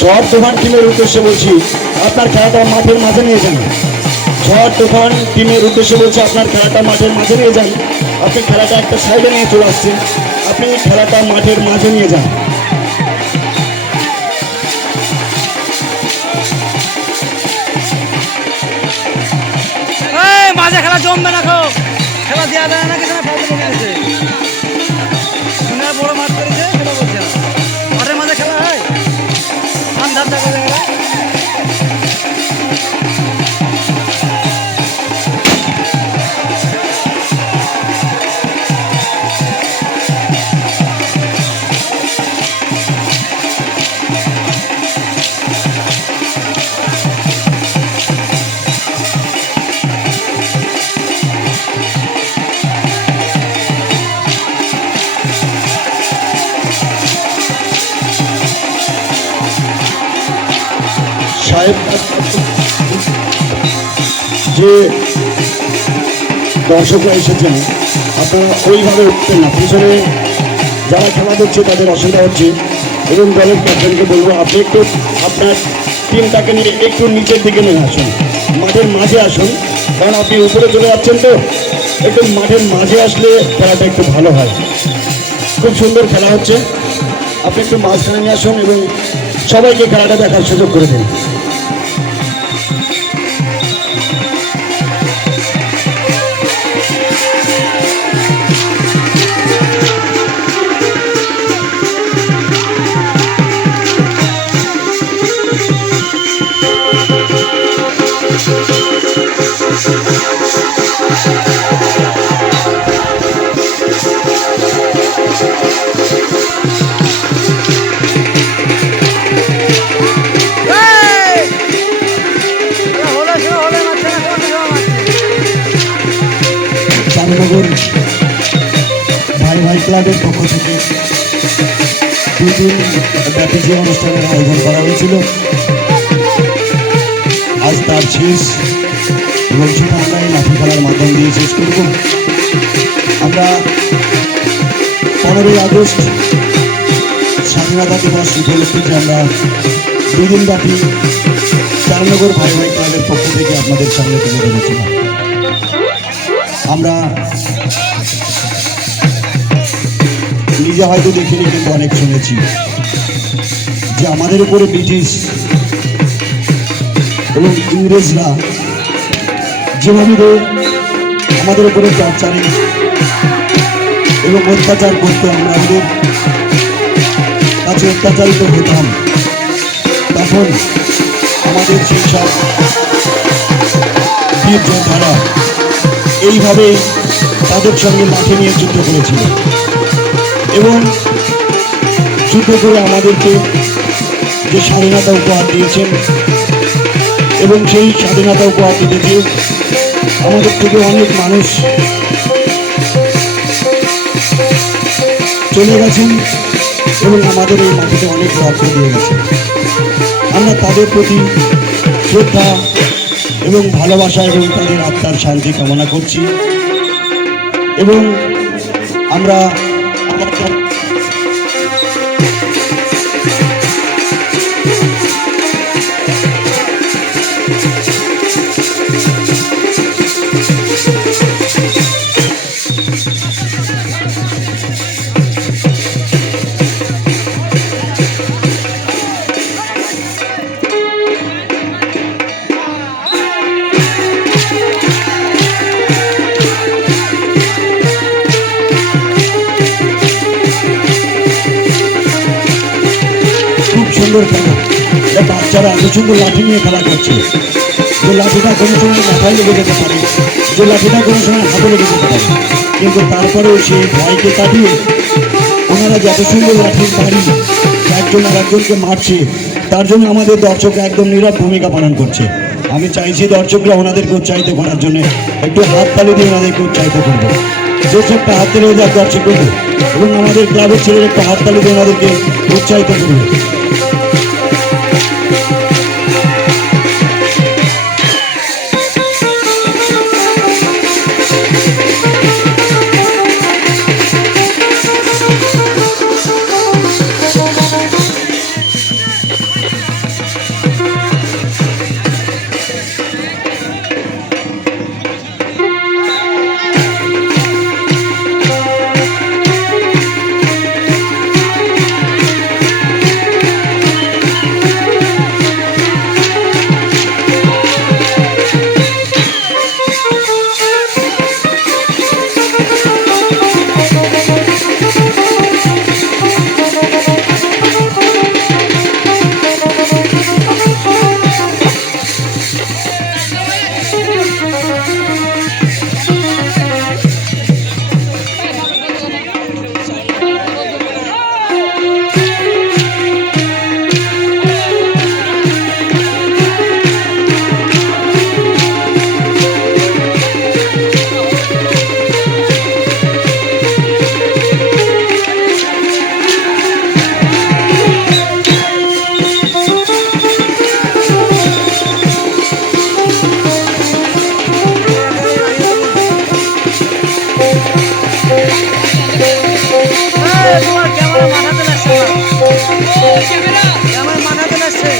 ঝড় তুফান টিমের উদ্দেশ্যে বলছি, আপনার খেলাটা মাঠের মাঝে নিয়ে যান। ঝড় তুফান টিমের উদ্দেশ্যে বলছি, আপনার খেলাটা মাঠের মাঝে নিয়ে যান। আপনি খেলাটা একটা সাইডে নিয়ে চলে আসছেন, আপনি খেলাটা মাঠের মাঝে নিয়ে যান। মাঝে খেলা জমবে না, খেলা দেওয়া যায় না, কিছু বড় মাঠ করেছে সেটা বলছে না। মাঠের মাঝে খেলা হয়, আন্ধার দেখা যায়। সাহেব, যে দর্শকরা এসেছেন আপনারা ওইভাবে উঠতেন না, পিছনে যারা খেলা দেখছে তাদের অসুবিধা হচ্ছে। এবং দলের ক্যাপ্টেনকে বলবো, আপনি একটু আপনার টিমটাকে নিয়ে একটু নিচের দিকে নিয়ে আসুন, মাঠের মাঝে আসুন, কারণ আপনি উপরে চলে যাচ্ছেন তো। একটু মাঠের মাঝে আসলে খেলাটা একটু ভালো হয়। খুব সুন্দর খেলা হচ্ছে, আপনি একটু মাঝখানে নিয়ে আসুন এবং সবাইকে খেলাটা দেখার সুযোগ করে দিন। চারনগর ভাই ভাই ক্লাবের পক্ষ থেকে 2 দিন ব্যাপী যে অনুষ্ঠানের আয়োজন করা হয়েছিল, আজ তার শেষ এবং সেটা আমরা এই লাঠি খেলার মাধ্যম দিয়ে শেষ করব। আমরা 15ই আগস্ট স্বাধীনতা দিবস উপলক্ষে যে আমরা 2 দিন ব্যাপী চারনগর ভাই ভাই ক্লাবের পক্ষ থেকে আপনাদের সামনে তুলে ধরেছিলাম। আমরা নিজে হয়তো দেখিনি, কিন্তু অনেক শুনেছি যে আমাদের উপরে ব্রিটিশ এবং ইংরেজরা যেভাবে আমাদের উপরে টর্চারিং এবং অত্যাচার করতো, আমরা আমাদের কাছে অত্যাচারিত হতাম। তখন আমাদের সেই সব বীর যোদ্ধারা এইভাবে তাদের সঙ্গে লাঠি নিয়ে যুদ্ধ করেছিল এবং যুদ্ধ করে আমাদেরকে যে স্বাধীনতা উপহার দিয়েছেন, এবং সেই স্বাধীনতা উপহার দিতে গিয়ে আমাদের থেকে অনেক মানুষ চলে গেছেন এবং আমাদের এই মাটিতে অনেক রক্ত দিয়ে গেছে। আমরা তাদের প্রতি শ্রদ্ধা এবং ভালোবাসা এবং তাদের আত্মার শান্তি কামনা করছি। এবং আমরা সুন্দর খেলা, বাচ্চারা এত সুন্দর লাঠি নিয়ে খেলা করছে, যে লাঠিটা কোনো সময় মাথায় লেগে যেতে পারে, যে লাঠিটা কোনো সময় হাতে লেগে যেতে পারে, কিন্তু তারপরেও সেই ভয়কে কাটিয়ে ওনারা যত সুন্দর লাঠির বাড়ি একজন আর একজনকে মারছে, তার জন্য আমাদের দর্শকরা একদম নীরব ভূমিকা পালন করছে। আমি চাইছি দর্শকরা ওনাদেরকে উৎসাহিত করার জন্য একটু হাততালি দিয়ে ওনাদেরকে উৎসাহিত করবে। দর্শকটা হাত তালি দেওয়ার দর্শক করবে এবং আমাদের ক্লাবের ছেলের একটা হাততালি দিয়ে ওনাদেরকে উৎসাহিত করবে। আমার মাথা চলে আসছে।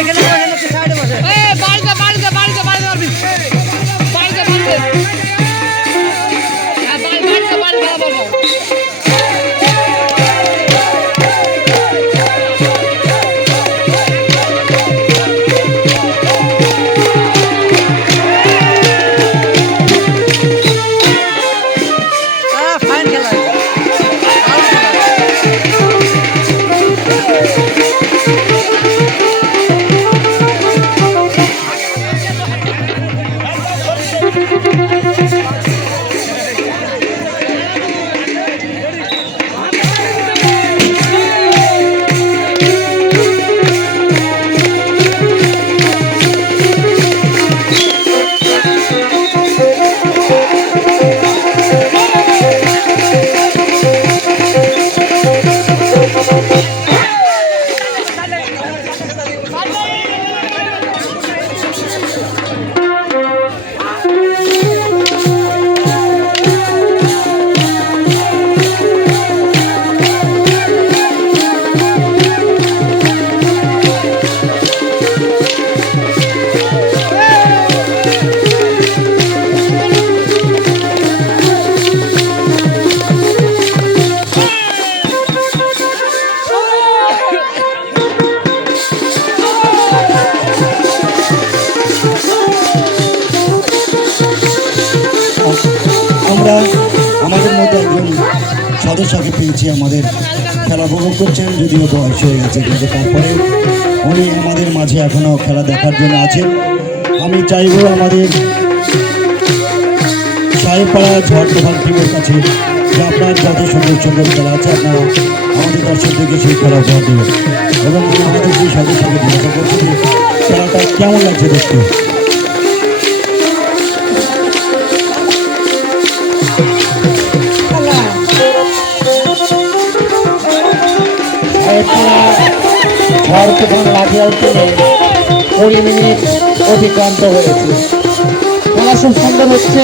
এখানে বসে না, তুই সাইডে বসে। ফাইন খেলা, দারুণ খেলা। আমরা আমাদের মধ্যে একজন সদস্যকে পেয়েছি, আমাদের খেলা উপভোগ করছেন, যদিও বয়স হয়ে গেছে, কিন্তু তারপরে উনি আমাদের মাঝে এখনও খেলা দেখার জন্য আছেন। আমি চাইব আমাদের সাহেবপাড়া ঝড় তুফান টিমের কাছে যে আপনার যত সুন্দর সুন্দর খেলা আছে আপনারা আমাদের দর্শকদেরকে সেই খেলা উপহার দেবেন, এবং আমাদের সেই সদস্যকে জিজ্ঞাসা করছি যে খেলাটা কেমন লাগছে দেখতে। ঝড় তুফান লাঠি আউটে 20 মিনিট অতিক্রান্ত হয়েছে। খেলা খুব সুন্দর হচ্ছে।